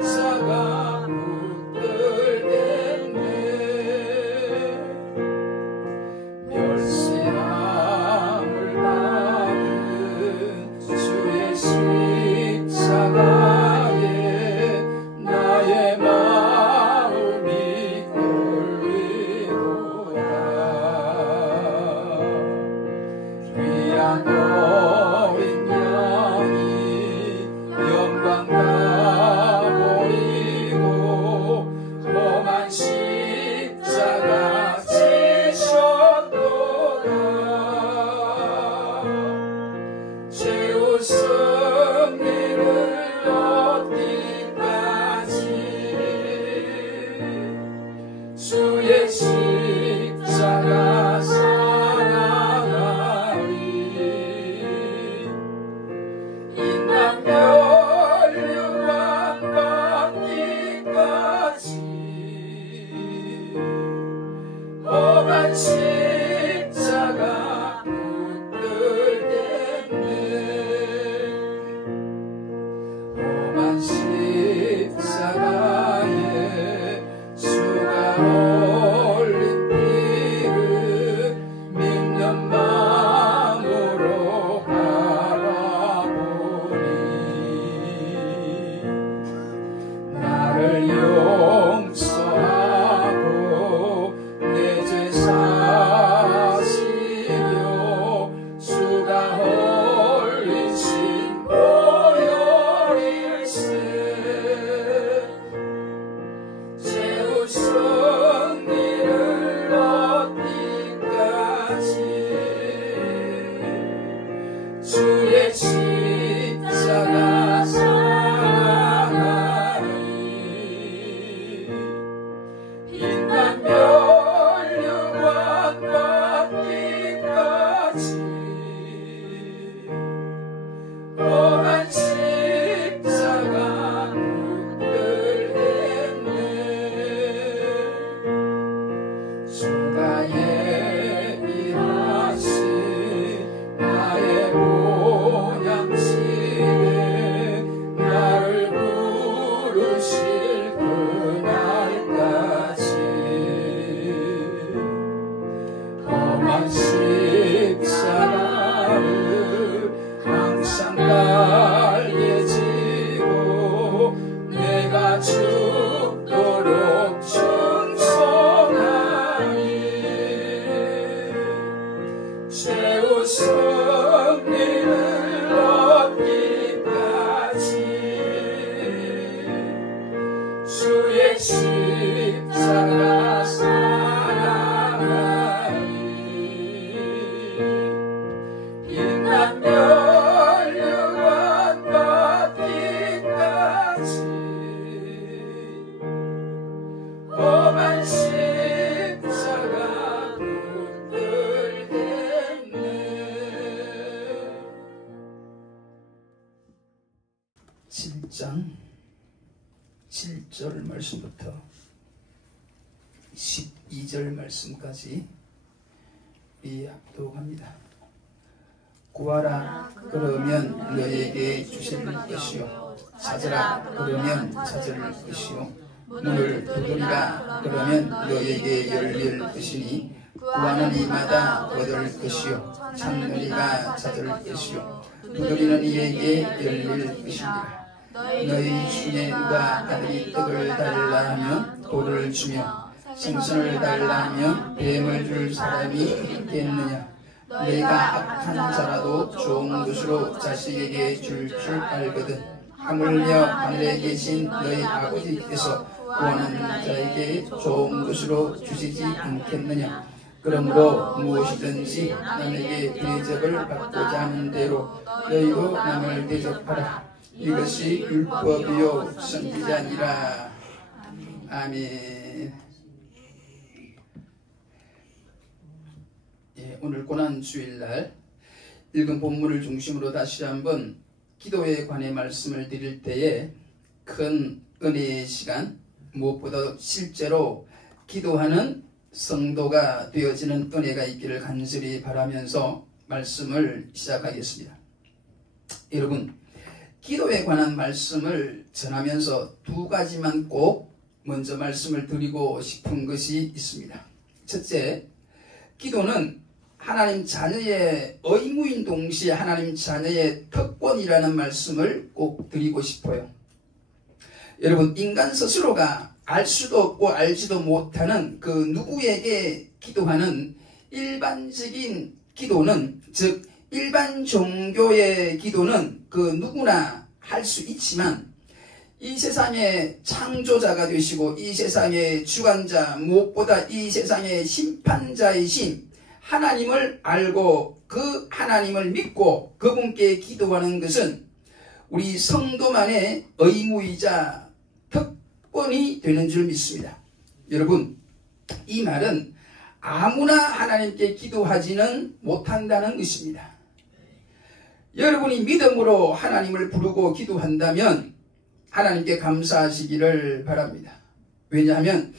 십자가 붙들겠네. 주의 십자가 사랑하리 인간멸류관 받기까지 험한 십자가 붙들겠네 험한 십자가에 수가 흘린 피를 믿는 마음으로 바라보니 나를 용서하고 내 죄 사시려 수가 흘린 신보혈일세 최후 승리를 얻기까지 주의 십자가 사랑하리 인간멸류관 받기까지 험한 십자가 붙들겠네 주가 예비하신 나의 본향집에 나를 부르실 그날까지 험한 십자가를 항상 달게 지고 내가 죽도록 충성하리 최후 승리를 얻기까지 주의 십자가 사랑하리 인간멸류관 받기까지 험한 십자가 붙들겠네. 7장 7절 말씀부터 12절 말씀까지 합독합니다. 구하라 그러면 너에게 주실 것이요 찾으라 그러면 찾을 것이요 문을 두드리라 그러면 너에게 열릴 것이니 구하는 이마다 얻을 것이요 찾는 이가 찾을 것이요 두드리는 이에게 열릴 것이니라. 너희 중에 누가 아들이 떡을 달라 하면 돌을 주며 생선을 달라 하면 뱀을 줄 사람이 있겠느냐. 너희가 악한 자라도 좋은 것으로 자식에게 줄 줄 알거든. 하물며 하늘에 계신 너희 아버지께서 구하는 자에게 좋은 것으로 주시지 않겠느냐. 그러므로 무엇이든지 남에게 대접을 받고자 하는 대로 너희도 남을 대접하라. 이것이 율법이요 선지자니라. 아멘. 오늘 고난주일날 읽은 본문을 중심으로 다시 한번 기도에 관해 말씀을 드릴 때에 큰 은혜의 시간, 무엇보다 실제로 기도하는 성도가 되어지는 은혜가 있기를 간절히 바라면서 말씀을 시작하겠습니다. 여러분, 기도에 관한 말씀을 전하면서 두 가지만 꼭 먼저 말씀을 드리고 싶은 것이 있습니다. 첫째, 기도는 하나님 자녀의 의무인 동시에 하나님 자녀의 특권이라는 말씀을 꼭 드리고 싶어요. 여러분, 인간 스스로가 알 수도 없고 알지도 못하는 그 누구에게 기도하는 일반적인 기도는, 즉 일반 종교의 기도는 그 누구나 할 수 있지만 이 세상의 창조자가 되시고 이 세상의 주관자, 무엇보다 이 세상의 심판자이신 하나님을 알고 그 하나님을 믿고 그분께 기도하는 것은 우리 성도만의 의무이자 특권이 되는 줄 믿습니다. 여러분, 이 말은 아무나 하나님께 기도하지는 못한다는 것입니다. 여러분이 믿음으로 하나님을 부르고 기도한다면 하나님께 감사하시기를 바랍니다. 왜냐하면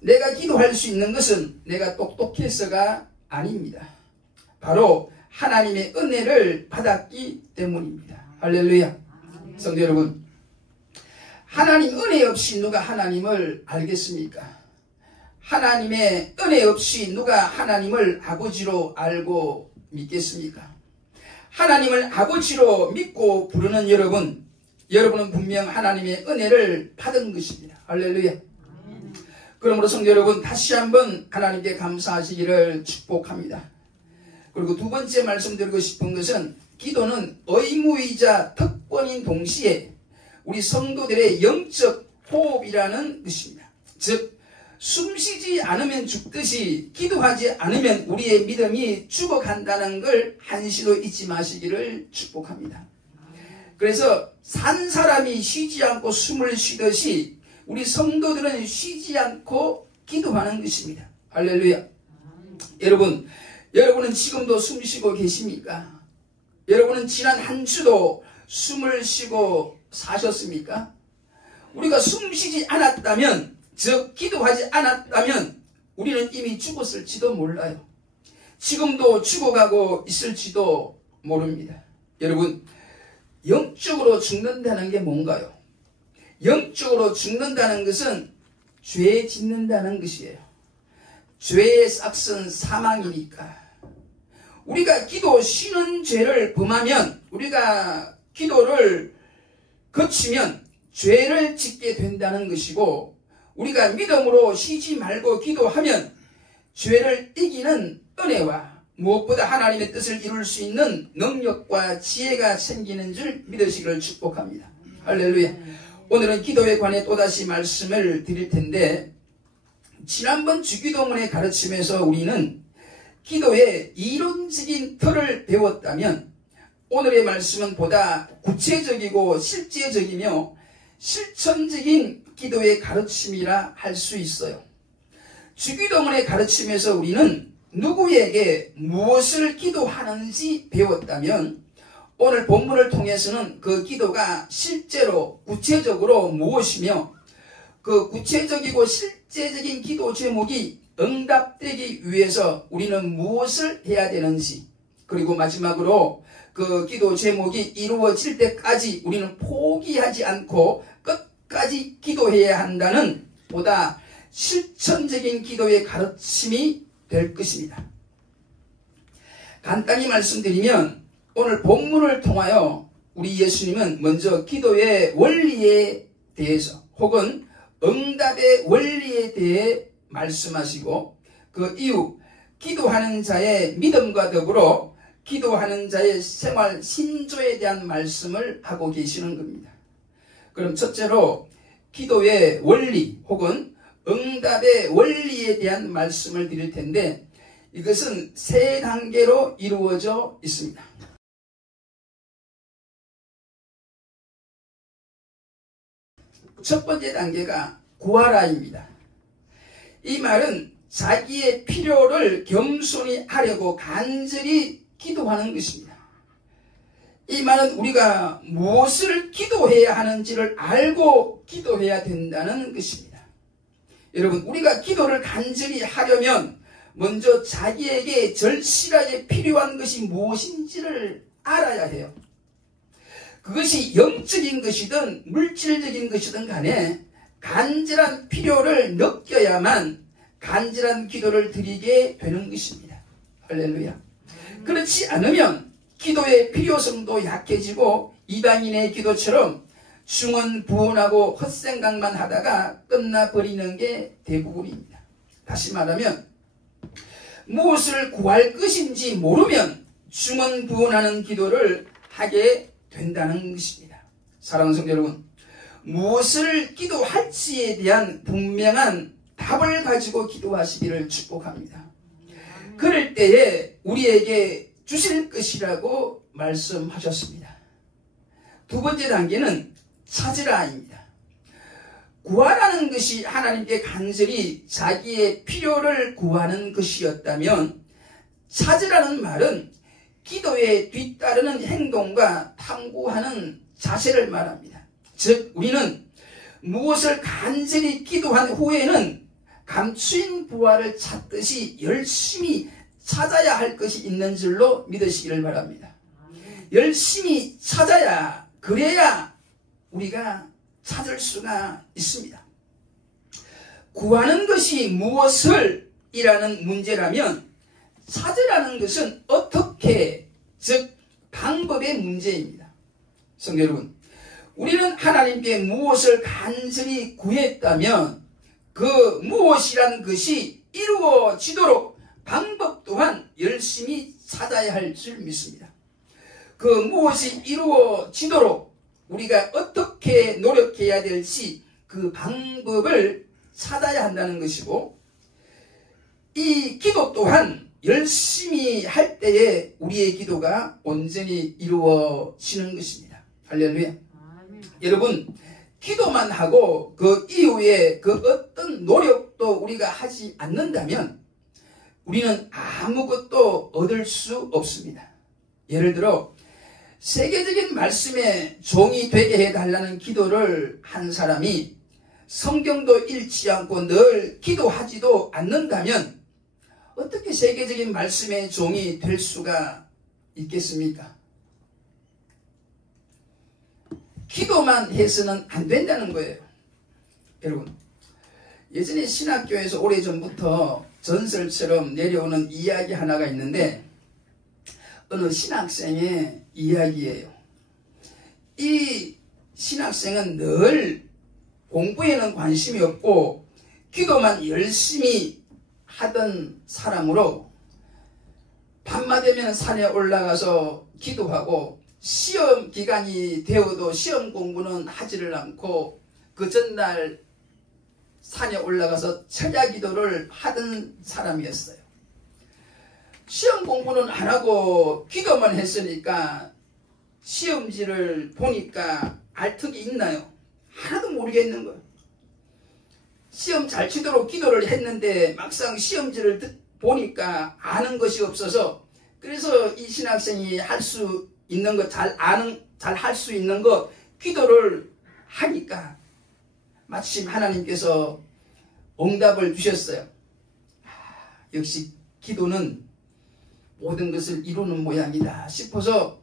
내가 기도할 수 있는 것은 내가 똑똑해서가 아닙니다. 바로 하나님의 은혜를 받았기 때문입니다. 할렐루야. 성도 여러분, 하나님 은혜 없이 누가 하나님을 알겠습니까? 하나님의 은혜 없이 누가 하나님을 아버지로 알고 믿겠습니까? 하나님을 아버지로 믿고 부르는 여러분은 분명 하나님의 은혜를 받은 것입니다. 할렐루야. 그러므로 성도 여러분, 다시 한번 하나님께 감사하시기를 축복합니다. 그리고 두 번째 말씀드리고 싶은 것은 기도는 의무이자 특권인 동시에 우리 성도들의 영적 호흡이라는 것입니다. 즉 숨쉬지 않으면 죽듯이 기도하지 않으면 우리의 믿음이 죽어간다는 걸 한시도 잊지 마시기를 축복합니다. 그래서 산 사람이 쉬지 않고 숨을 쉬듯이 우리 성도들은 쉬지 않고 기도하는 것입니다. 할렐루야. 여러분은 지금도 숨 쉬고 계십니까? 여러분은 지난 한 주도 숨을 쉬고 사셨습니까? 우리가 숨 쉬지 않았다면, 즉 기도하지 않았다면 우리는 이미 죽었을지도 몰라요. 지금도 죽어가고 있을지도 모릅니다. 여러분, 영적으로 죽는다는 게 뭔가요? 영적으로 죽는다는 것은 죄 짓는다는 것이에요. 죄의 싹은 사망이니까. 우리가 기도 쉬는 죄를 범하면, 우리가 기도를 거치면 죄를 짓게 된다는 것이고, 우리가 믿음으로 쉬지 말고 기도하면 죄를 이기는 은혜와 무엇보다 하나님의 뜻을 이룰 수 있는 능력과 지혜가 생기는 줄 믿으시기를 축복합니다. 할렐루야. 오늘은 기도에 관해 또다시 말씀을 드릴 텐데, 지난번 주기도문의 가르침에서 우리는 기도의 이론적인 틀을 배웠다면 오늘의 말씀은 보다 구체적이고 실제적이며 실천적인 기도의 가르침이라 할 수 있어요. 주기도문의 가르침에서 우리는 누구에게 무엇을 기도하는지 배웠다면 오늘 본문을 통해서는 그 기도가 실제로 구체적으로 무엇이며 그 구체적이고 실제적인 기도 제목이 응답되기 위해서 우리는 무엇을 해야 되는지, 그리고 마지막으로 그 기도 제목이 이루어질 때까지 우리는 포기하지 않고 끝까지 기도해야 한다는 보다 실천적인 기도의 가르침이 될 것입니다. 간단히 말씀드리면 오늘 본문을 통하여 우리 예수님은 먼저 기도의 원리에 대해서 혹은 응답의 원리에 대해 말씀하시고, 그 이후 기도하는 자의 믿음과 더불어 기도하는 자의 생활 신조에 대한 말씀을 하고 계시는 겁니다. 그럼 첫째로 기도의 원리 혹은 응답의 원리에 대한 말씀을 드릴 텐데, 이것은 세 단계로 이루어져 있습니다. 첫 번째 단계가 구하라입니다. 이 말은 자기의 필요를 겸손히 하려고 간절히 기도하는 것입니다. 이 말은 우리가 무엇을 기도해야 하는지를 알고 기도해야 된다는 것입니다. 여러분, 우리가 기도를 간절히 하려면 먼저 자기에게 절실하게 필요한 것이 무엇인지를 알아야 해요. 그것이 영적인 것이든 물질적인 것이든 간에 간절한 필요를 느껴야만 간절한 기도를 드리게 되는 것입니다. 할렐루야. 그렇지 않으면 기도의 필요성도 약해지고 이방인의 기도처럼 중언부언하고 헛생각만 하다가 끝나버리는 게 대부분입니다. 다시 말하면 무엇을 구할 것인지 모르면 중언부언하는 기도를 하게 된다는 것입니다. 사랑하는 성도 여러분, 무엇을 기도할지에 대한 분명한 답을 가지고 기도하시기를 축복합니다. 그럴 때에 우리에게 주실 것이라고 말씀하셨습니다. 두 번째 단계는 찾으라입니다. 구하라는 것이 하나님께 간절히 자기의 필요를 구하는 것이었다면 찾으라는 말은 기도에 뒤따르는 행동과 탐구하는 자세를 말합니다. 즉 우리는 무엇을 간절히 기도한 후에는 감추인 부활을 찾듯이 열심히 찾아야 할 것이 있는 줄로 믿으시기를 바랍니다. 열심히 찾아야, 그래야 우리가 찾을 수가 있습니다. 구하는 것이 무엇을 이라는 문제라면 찾으라는 것은 어떻게, 즉 방법의 문제입니다. 성도 여러분, 우리는 하나님께 무엇을 간절히 구했다면 그 무엇이란 것이 이루어지도록 방법 또한 열심히 찾아야 할 줄 믿습니다. 그 무엇이 이루어지도록 우리가 어떻게 노력해야 될지 그 방법을 찾아야 한다는 것이고, 이 기도 또한 열심히 할 때에 우리의 기도가 온전히 이루어지는 것입니다. 할렐루야. 여러분, 기도만 하고 그 이후에 그 어떤 노력도 우리가 하지 않는다면 우리는 아무것도 얻을 수 없습니다. 예를 들어 세계적인 말씀에 종이 되게 해달라는 기도를 한 사람이 성경도 읽지 않고 늘 기도하지도 않는다면 어떻게 세계적인 말씀의 종이 될 수가 있겠습니까? 기도만 해서는 안 된다는 거예요. 여러분, 예전에 신학교에서 오래전부터 전설처럼 내려오는 이야기 하나가 있는데 어느 신학생의 이야기예요. 이 신학생은 늘 공부에는 관심이 없고 기도만 열심히 하던 사람으로 밤마 되면 산에 올라가서 기도하고 시험 기간이 되어도 시험 공부는 하지를 않고 그 전날 산에 올라가서 철야 기도를 하던 사람이었어요. 시험 공부는 안 하고 기도만 했으니까 시험지를 보니까 알턱이 있나요? 하나도 모르겠는 거예요. 시험 잘 치도록 기도를 했는데 막상 시험지를 보니까 아는 것이 없어서, 그래서 이 신학생이 할 수 있는 것, 잘 할 수 있는 것, 기도를 하니까 마침 하나님께서 응답을 주셨어요. 역시 기도는 모든 것을 이루는 모양이다 싶어서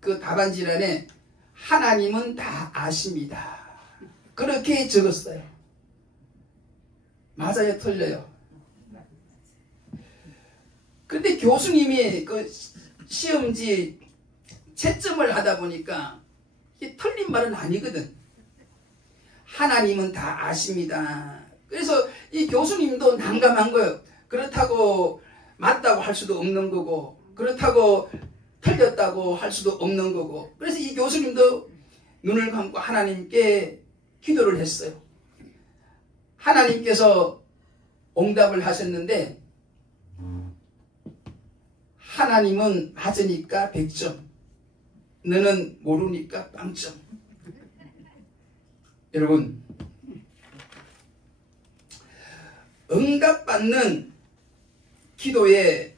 그 답안지란에 하나님은 다 아십니다, 그렇게 적었어요. 맞아요, 틀려요? 그런데 교수님이 그 시험지 채점을 하다 보니까 이게 틀린 말은 아니거든. 하나님은 다 아십니다. 그래서 이 교수님도 난감한 거예요. 그렇다고 맞다고 할 수도 없는 거고, 그렇다고 틀렸다고 할 수도 없는 거고, 그래서 이 교수님도 눈을 감고 하나님께 기도를 했어요. 하나님께서 응답을 하셨는데 하나님은 맞으니까 100점, 너는 모르니까 0점. 여러분, 응답받는 기도의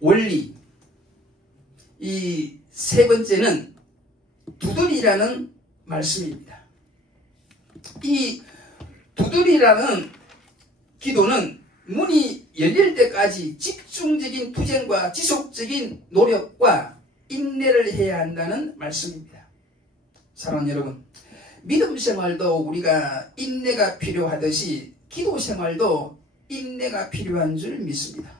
원리, 이 세 번째는 두드리라는 말씀입니다. 이 두드리라는 기도는 문이 열릴 때까지 집중적인 투쟁과 지속적인 노력과 인내를 해야 한다는 말씀입니다. 사랑하는 여러분, 믿음 생활도 우리가 인내가 필요하듯이 기도 생활도 인내가 필요한 줄 믿습니다.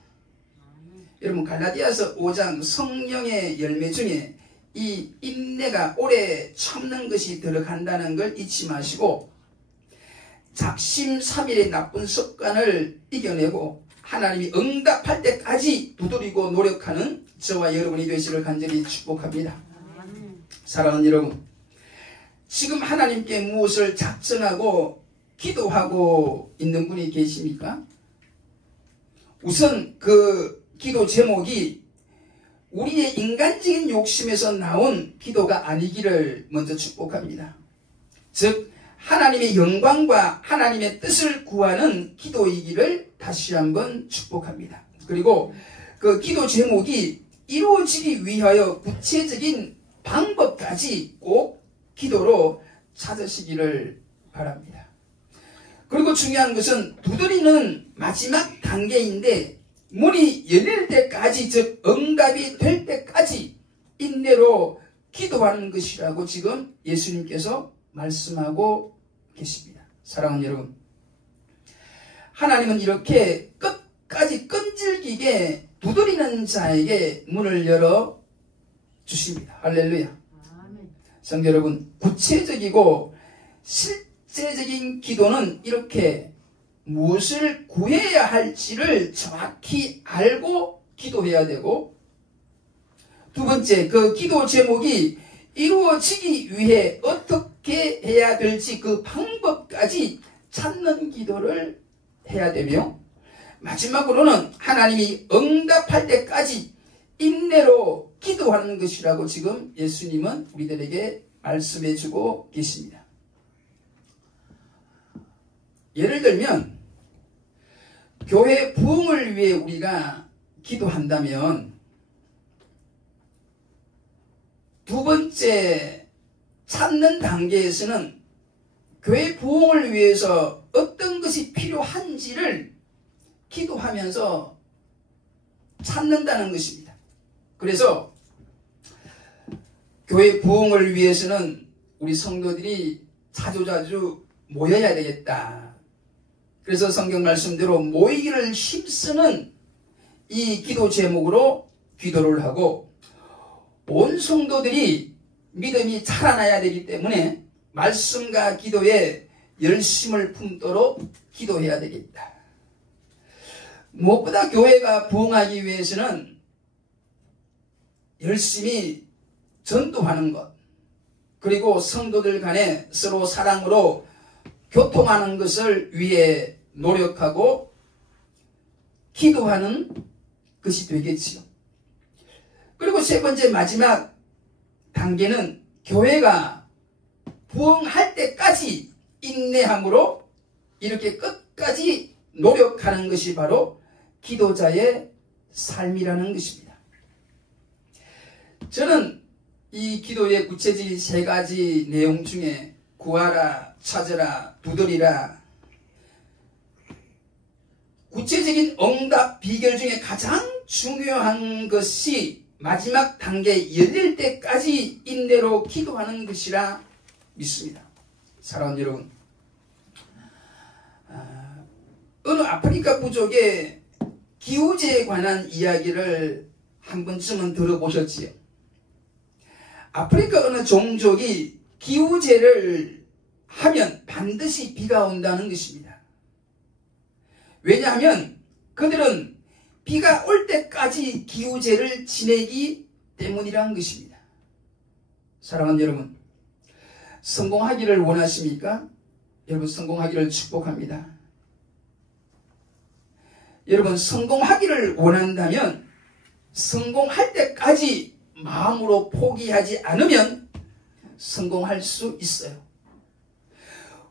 여러분, 갈라디아서 5장 성령의 열매 중에 이 인내가 오래 참는 것이 들어간다는 걸 잊지 마시고 작심삼일의 나쁜 습관을 이겨내고 하나님이 응답할 때까지 두드리고 노력하는 저와 여러분이 되시를 간절히 축복합니다. 사랑하는 여러분, 지금 하나님께 무엇을 작정하고 기도하고 있는 분이 계십니까? 우선 그 기도 제목이 우리의 인간적인 욕심에서 나온 기도가 아니기를 먼저 축복합니다. 즉 하나님의 영광과 하나님의 뜻을 구하는 기도이기를 다시 한번 축복합니다. 그리고 그 기도 제목이 이루어지기 위하여 구체적인 방법까지 꼭 기도로 찾으시기를 바랍니다. 그리고 중요한 것은 두드리는 마지막 단계인데 문이 열릴 때까지, 즉 응답이 될 때까지 인내로 기도하는 것이라고 지금 예수님께서 말씀하고 계십니다. 사랑하는 여러분, 하나님은 이렇게 끝까지 끈질기게 두드리는 자에게 문을 열어 주십니다. 할렐루야. 성도 여러분, 구체적이고 실제적인 기도는 이렇게 무엇을 구해야 할지를 정확히 알고 기도해야 되고, 두 번째, 그 기도 제목이 이루어지기 위해 어떻게 해야 될지 그 방법까지 찾는 기도를 해야 되며, 마지막으로는 하나님이 응답할 때까지 인내로 기도하는 것이라고 지금 예수님은 우리들에게 말씀해 주고 계십니다. 예를 들면 교회 부흥을 위해 우리가 기도한다면 두 번째 찾는 단계에서는 교회 부흥을 위해서 어떤 것이 필요한지를 기도하면서 찾는다는 것입니다. 그래서 교회 부흥을 위해서는 우리 성도들이 자주자주 모여야 되겠다. 그래서 성경 말씀대로 모이기를 힘쓰는 이 기도 제목으로 기도를 하고, 온 성도들이 믿음이 자라나야 되기 때문에 말씀과 기도에 열심을 품도록 기도해야 되겠다. 무엇보다 교회가 부흥하기 위해서는 열심히 전도하는 것, 그리고 성도들 간에 서로 사랑으로 교통하는 것을 위해 노력하고 기도하는 것이 되겠지요. 그리고 세 번째 마지막 단계는 교회가 부흥할 때까지 인내함으로 이렇게 끝까지 노력하는 것이 바로 기도자의 삶이라는 것입니다. 저는 이 기도의 구체적인 세 가지 내용 중에 구하라, 찾으라, 두드리라, 구체적인 응답 비결 중에 가장 중요한 것이 마지막 단계 열릴 때까지 인내로 기도하는 것이라 믿습니다. 사랑하는 여러분, 어느 아프리카 부족의 기후제에 관한 이야기를 한 번쯤은 들어보셨지요? 아프리카 어느 종족이 기후제를 하면 반드시 비가 온다는 것입니다. 왜냐하면 그들은 비가 올 때까지 기후제를 지내기 때문이라는 것입니다. 사랑하는 여러분, 성공하기를 원하십니까? 여러분, 성공하기를 축복합니다. 여러분, 성공하기를 원한다면 성공할 때까지 마음으로 포기하지 않으면 성공할 수 있어요.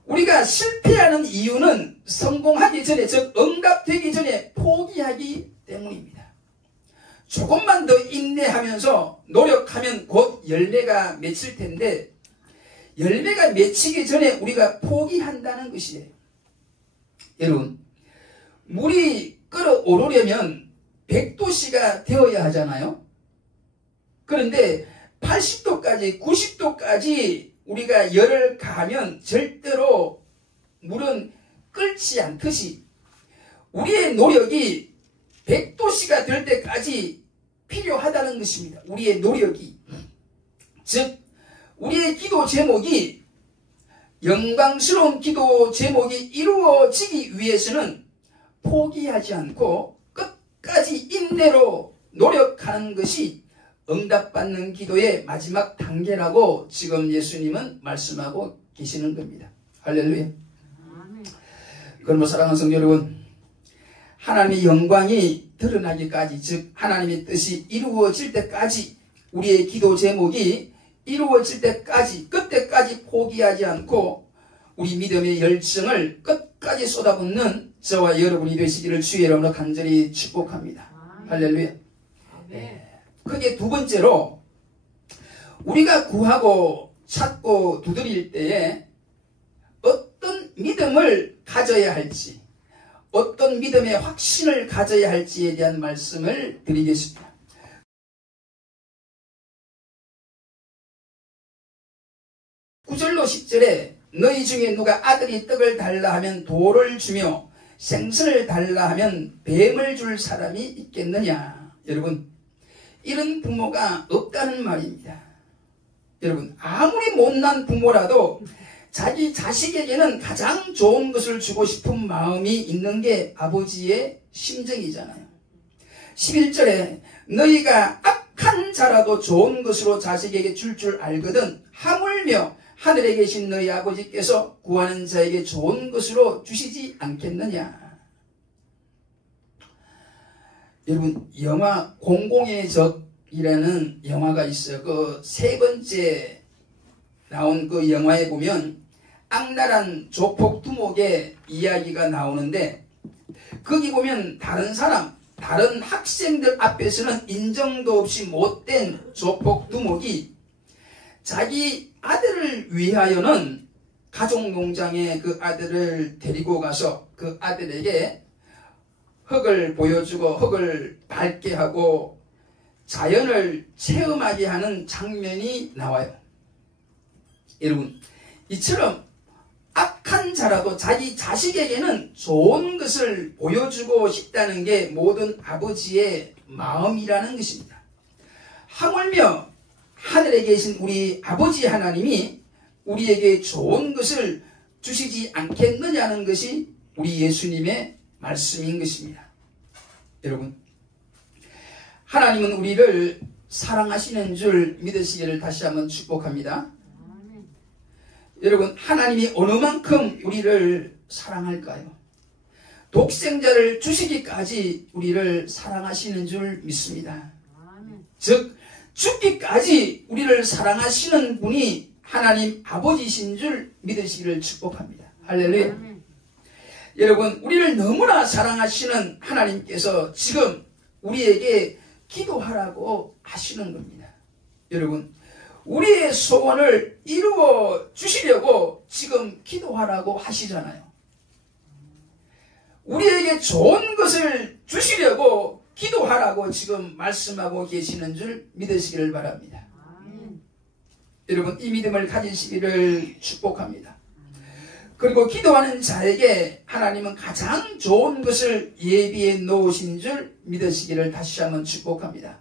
우리가 실패하는 이유는 성공하기 전에, 즉 응답되기 전에 포기하기 때문입니다. 조금만 더 인내하면서 노력하면 곧 열매가 맺힐 텐데, 열매가 맺히기 전에 우리가 포기한다는 것이에요. 여러분, 물이 끓어오르려면 100도씨가 되어야 하잖아요. 그런데 80도까지 90도까지 우리가 열을 가하면 절대로 물은 끓지 않듯이 우리의 노력이 100도씨가 될 때까지 필요하다는 것입니다. 우리의 노력이. 즉 우리의 기도 제목이, 영광스러운 기도 제목이 이루어지기 위해서는 포기하지 않고 끝까지 인내로 노력하는 것이 응답받는 기도의 마지막 단계라고 지금 예수님은 말씀하고 계시는 겁니다. 할렐루야. 그러므로 사랑하는 성도 여러분, 하나님의 영광이 드러나기까지, 즉 하나님의 뜻이 이루어질 때까지, 우리의 기도 제목이 이루어질 때까지, 그때까지 포기하지 않고 우리 믿음의 열정을 끝까지 쏟아붓는 저와 여러분이 되시기를 주의 이름으로 간절히 축복합니다. 할렐루야. 네. 크게 두 번째로 우리가 구하고 찾고 두드릴 때에 어떤 믿음을 가져야 할지, 어떤 믿음의 확신을 가져야 할지에 대한 말씀을 드리겠습니다. 구절로 10절에 너희 중에 누가 아들이 떡을 달라 하면 돌을 주며 생선을 달라 하면 뱀을 줄 사람이 있겠느냐. 여러분, 이런 부모가 없다는 말입니다. 여러분, 아무리 못난 부모라도 자기 자식에게는 가장 좋은 것을 주고 싶은 마음이 있는 게 아버지의 심정이잖아요. 11절에 너희가 악한 자라도 좋은 것으로 자식에게 줄 알거든 하물며 하늘에 계신 너희 아버지께서 구하는 자에게 좋은 것으로 주시지 않겠느냐. 여러분, 영화 공공의 적이라는 영화가 있어요. 그 세 번째 나온 그 영화에 보면 악랄한 조폭 두목의 이야기가 나오는데, 거기 보면 다른 사람, 다른 학생들 앞에서는 인정도 없이 못된 조폭 두목이 자기 아들을 위하여는 가족농장에 그 아들을 데리고 가서 그 아들에게 흙을 보여주고 흙을 밟게 하고 자연을 체험하게 하는 장면이 나와요. 여러분, 이처럼 악한 자라도 자기 자식에게는 좋은 것을 보여주고 싶다는 게 모든 아버지의 마음이라는 것입니다. 하물며 하늘에 계신 우리 아버지 하나님이 우리에게 좋은 것을 주시지 않겠느냐는 것이 우리 예수님의 말씀인 것입니다. 여러분, 하나님은 우리를 사랑하시는 줄 믿으시기를 다시 한번 축복합니다. 여러분, 하나님이 어느 만큼 우리를 사랑할까요? 독생자를 주시기까지 우리를 사랑하시는 줄 믿습니다. 즉 죽기까지 우리를 사랑하시는 분이 하나님 아버지신 줄 믿으시기를 축복합니다. 할렐루야. 여러분, 우리를 너무나 사랑하시는 하나님께서 지금 우리에게 기도하라고 하시는 겁니다. 여러분, 우리의 소원을 이루어 주시려고 지금 기도하라고 하시잖아요. 우리에게 좋은 것을 주시려고 기도하라고 지금 말씀하고 계시는 줄 믿으시기를 바랍니다. 여러분, 이 믿음을 가지시기를 축복합니다. 그리고 기도하는 자에게 하나님은 가장 좋은 것을 예비해 놓으신 줄 믿으시기를 다시 한번 축복합니다.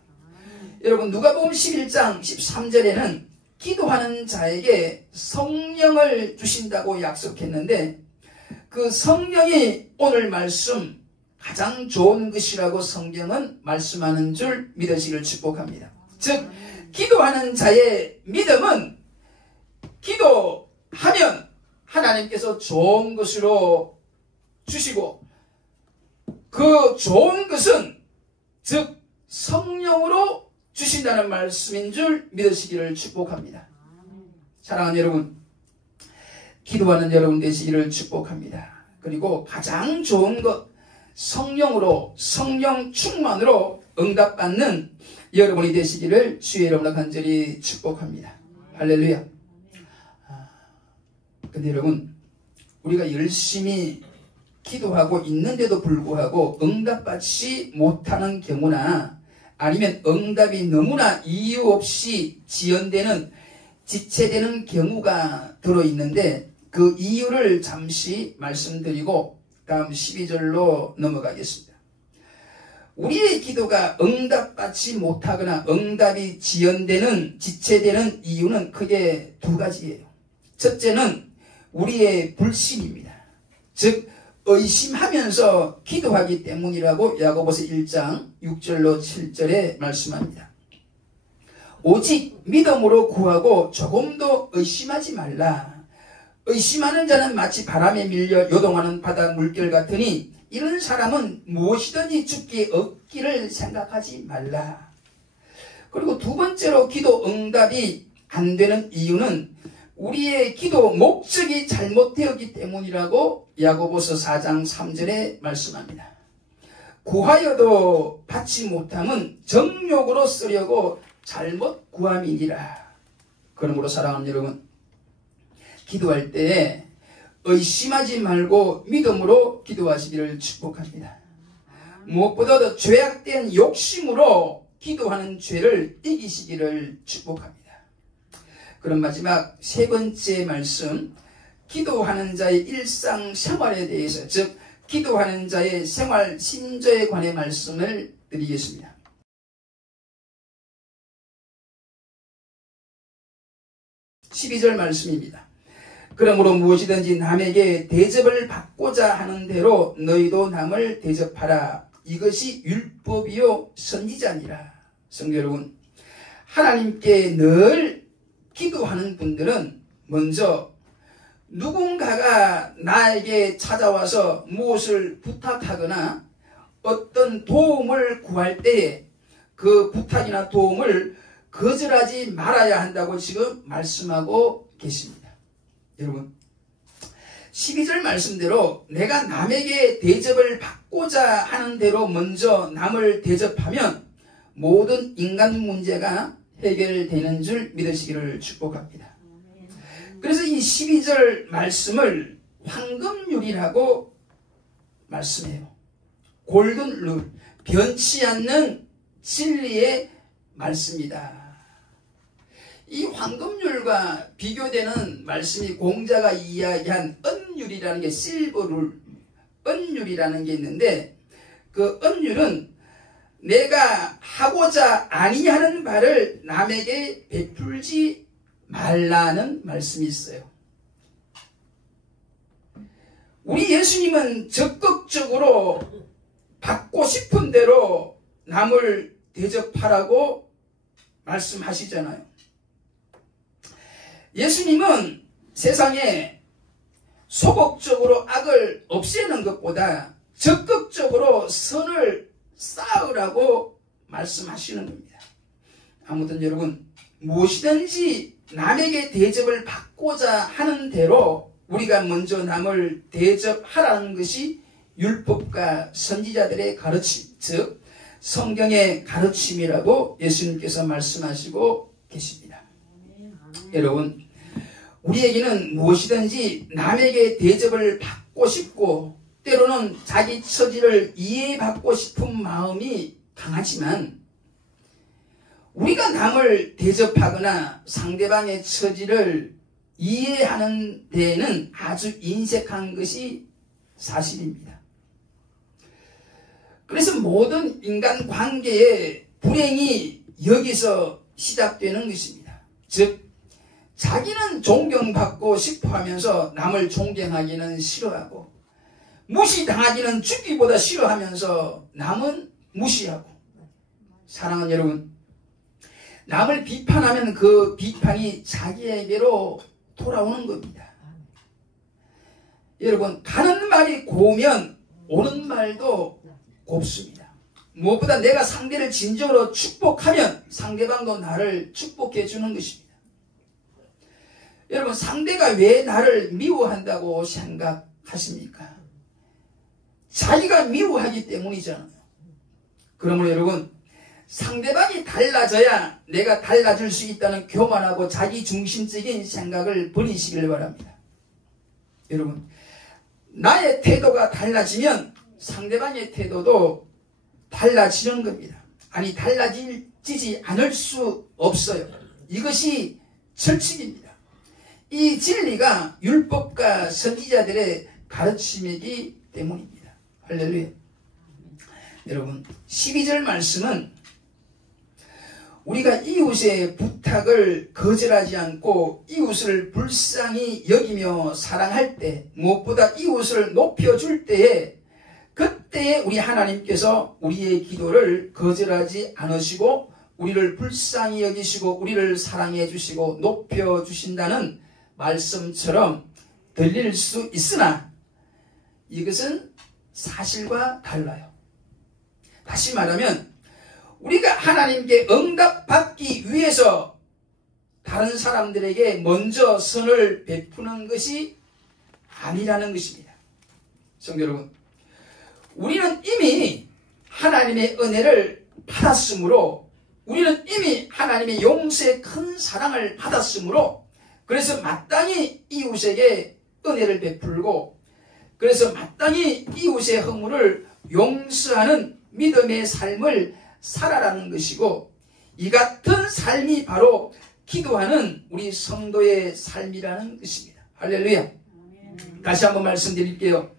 여러분, 누가복음 11장 13절에는 기도하는 자에게 성령을 주신다고 약속했는데, 그 성령이 오늘 말씀 가장 좋은 것이라고 성경은 말씀하는 줄 믿으시기를 축복합니다. 즉, 기도하는 자의 믿음은 기도하면 하나님께서 좋은 것으로 주시고, 그 좋은 것은 즉 성령으로 주신다는 말씀인 줄 믿으시기를 축복합니다. 사랑하는 여러분, 기도하는 여러분 되시기를 축복합니다. 그리고 가장 좋은 것, 성령으로, 성령 충만으로 응답받는 여러분이 되시기를 주의 이름으로 간절히 축복합니다. 할렐루야. 근데 여러분, 우리가 열심히 기도하고 있는데도 불구하고 응답받지 못하는 경우나, 아니면 응답이 너무나 이유 없이 지연되는, 지체되는 경우가 들어있는데, 그 이유를 잠시 말씀드리고 다음 12절로 넘어가겠습니다. 우리의 기도가 응답받지 못하거나 응답이 지연되는, 지체되는 이유는 크게 두 가지예요. 첫째는 우리의 불신입니다. 즉 의심하면서 기도하기 때문이라고 야고보서 1장 6절로 7절에 말씀합니다. 오직 믿음으로 구하고 조금도 의심하지 말라. 의심하는 자는 마치 바람에 밀려 요동하는 바다 물결 같으니 이런 사람은 무엇이든지 죽기 없기를 생각하지 말라. 그리고 두 번째로 기도 응답이 안 되는 이유는 우리의 기도 목적이 잘못되었기 때문이라고 야고보서 4장 3절에 말씀합니다. 구하여도 받지 못함은 정욕으로 쓰려고 잘못 구함이니라. 그러므로 사랑하는 여러분, 기도할 때에 의심하지 말고 믿음으로 기도하시기를 축복합니다. 무엇보다도 죄악된 욕심으로 기도하는 죄를 이기시기를 축복합니다. 그럼 마지막 세 번째 말씀, 기도하는 자의 일상생활에 대해서, 즉 기도하는 자의 생활 신조에 관해 말씀을 드리겠습니다. 12절 말씀입니다. 그러므로 무엇이든지 남에게 대접을 받고자 하는 대로 너희도 남을 대접하라. 이것이 율법이요 선지자니라. 성도 여러분, 하나님께 늘 기도하는 분들은 먼저 누군가가 나에게 찾아와서 무엇을 부탁하거나 어떤 도움을 구할 때에 그 부탁이나 도움을 거절하지 말아야 한다고 지금 말씀하고 계십니다. 여러분, 12절 말씀대로 내가 남에게 대접을 받고자 하는 대로 먼저 남을 대접하면 모든 인간 문제가 해결되는 줄 믿으시기를 축복합니다. 그래서 이 12절 말씀을 황금률이라고 말씀해요. 골든 룰, 변치 않는 진리의 말씀이다. 이 황금률과 비교되는 말씀이 공자가 이야기한 은율이라는 게 실버룰, 은율이라는 게 있는데 그 은율은 내가 하고자 아니하는 바를 남에게 베풀지 말라는 말씀이 있어요. 우리 예수님은 적극적으로 받고 싶은 대로 남을 대접하라고 말씀하시잖아요. 예수님은 세상에 소극적으로 악을 없애는 것보다 적극적으로 선을 쌓으라고 말씀하시는 겁니다. 아무튼 여러분, 무엇이든지 남에게 대접을 받고자 하는 대로 우리가 먼저 남을 대접하라는 것이 율법과 선지자들의 가르침, 즉 성경의 가르침이라고 예수님께서 말씀하시고 계십니다. 여러분, 우리에게는 무엇이든지 남에게 대접을 받고 싶고 때로는 자기 처지를 이해받고 싶은 마음이 강하지만 우리가 남을 대접하거나 상대방의 처지를 이해하는 데에는 아주 인색한 것이 사실입니다. 그래서 모든 인간 관계의 불행이 여기서 시작되는 것입니다. 즉 자기는 존경받고 싶어 하면서 남을 존경하기는 싫어하고 무시당하기는 죽기보다 싫어하면서 남은 무시하고. 사랑하는 여러분, 남을 비판하면 그 비판이 자기에게로 돌아오는 겁니다. 여러분, 가는 말이 고우면 오는 말도 곱습니다. 무엇보다 내가 상대를 진정으로 축복하면 상대방도 나를 축복해 주는 것입니다. 여러분, 상대가 왜 나를 미워한다고 생각하십니까? 자기가 미워하기 때문이잖아요. 그러므로 여러분, 상대방이 달라져야 내가 달라질 수 있다는 교만하고 자기중심적인 생각을 버리시길 바랍니다. 여러분, 나의 태도가 달라지면 상대방의 태도도 달라지는 겁니다. 아니, 달라지지 않을 수 없어요. 이것이 철칙입니다. 이 진리가 율법과 선지자들의 가르침이기 때문입니다. 할렐루야. 여러분, 12절 말씀은 우리가 이웃의 부탁을 거절하지 않고 이웃을 불쌍히 여기며 사랑할 때, 무엇보다 이웃을 높여줄 때에, 그때에 우리 하나님께서 우리의 기도를 거절하지 않으시고 우리를 불쌍히 여기시고 우리를 사랑해 주시고 높여주신다는 말씀처럼 들릴 수 있으나 이것은 사실과 달라요. 다시 말하면 우리가 하나님께 응답받기 위해서 다른 사람들에게 먼저 선을 베푸는 것이 아니라는 것입니다. 성도 여러분, 우리는 이미 하나님의 은혜를 받았으므로, 우리는 이미 하나님의 용서의 큰 사랑을 받았으므로, 그래서 마땅히 이웃에게 은혜를 베풀고, 그래서 마땅히 이웃의 허물을 용서하는 믿음의 삶을 살아라는 것이고, 이 같은 삶이 바로 기도하는 우리 성도의 삶이라는 것입니다. 할렐루야. 다시 한번 말씀드릴게요.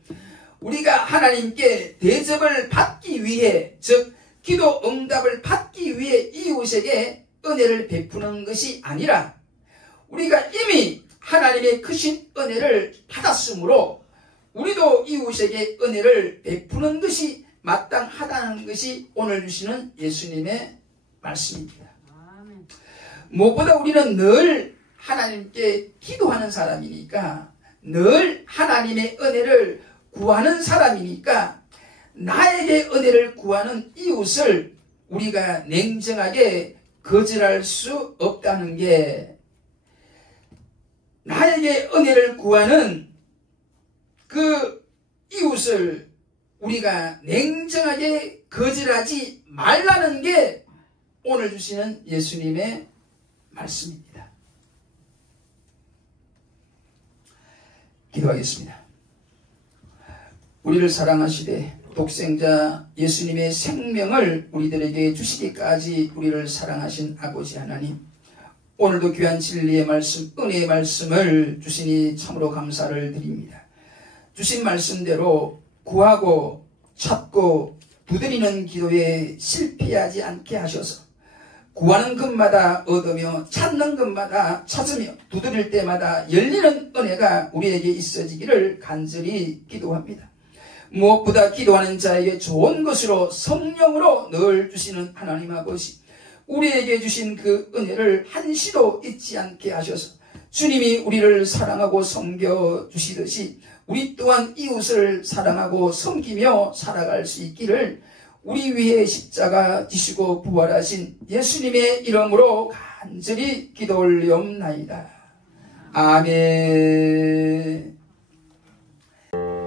우리가 하나님께 대접을 받기 위해, 즉 기도 응답을 받기 위해 이웃에게 은혜를 베푸는 것이 아니라, 우리가 이미 하나님의 크신 은혜를 받았으므로 우리도 이웃에게 은혜를 베푸는 것이 마땅하다는 것이 오늘 주시는 예수님의 말씀입니다. 무엇보다 우리는 늘 하나님께 기도하는 사람이니까, 늘 하나님의 은혜를 구하는 사람이니까, 나에게 은혜를 구하는 이웃을 우리가 냉정하게 거절할 수 없다는 게, 나에게 은혜를 구하는 그 이웃을 우리가 냉정하게 거절하지 말라는 게 오늘 주시는 예수님의 말씀입니다. 기도하겠습니다. 우리를 사랑하시되 독생자 예수님의 생명을 우리들에게 주시기까지 우리를 사랑하신 아버지 하나님, 오늘도 귀한 진리의 말씀, 은혜의 말씀을 주시니 참으로 감사를 드립니다. 주신 말씀대로 구하고 찾고 두드리는 기도에 실패하지 않게 하셔서 구하는 것마다 얻으며 찾는 것마다 찾으며 두드릴 때마다 열리는 은혜가 우리에게 있어지기를 간절히 기도합니다. 무엇보다 기도하는 자에게 좋은 것으로 성령으로 늘 주시는 하나님 아버지, 우리에게 주신 그 은혜를 한시도 잊지 않게 하셔서 주님이 우리를 사랑하고 섬겨 주시듯이 우리 또한 이웃을 사랑하고 섬기며 살아갈 수 있기를 우리 위에 십자가 지시고 부활하신 예수님의 이름으로 간절히 기도 올리옵나이다. 아멘. 그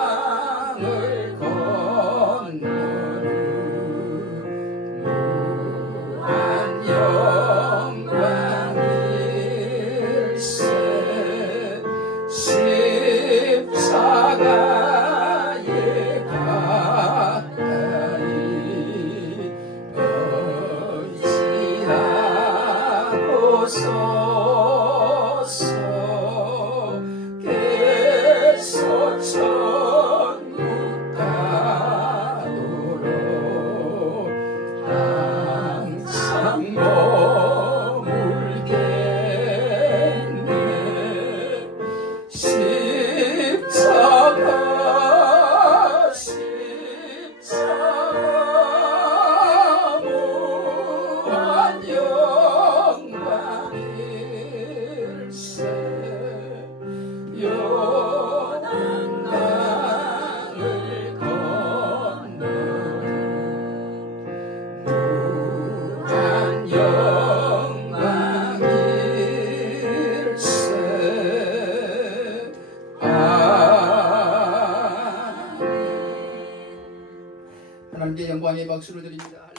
요단강을 건너는 무한 영광일세 십자가에 가까이 의지하고서서 계속 천국 가도록 항상 머물겠네 십자가 무한 영광일세 요단강을 건너 무한 영광일세 아멘. 하나님께 영광의 박수를 드립니다.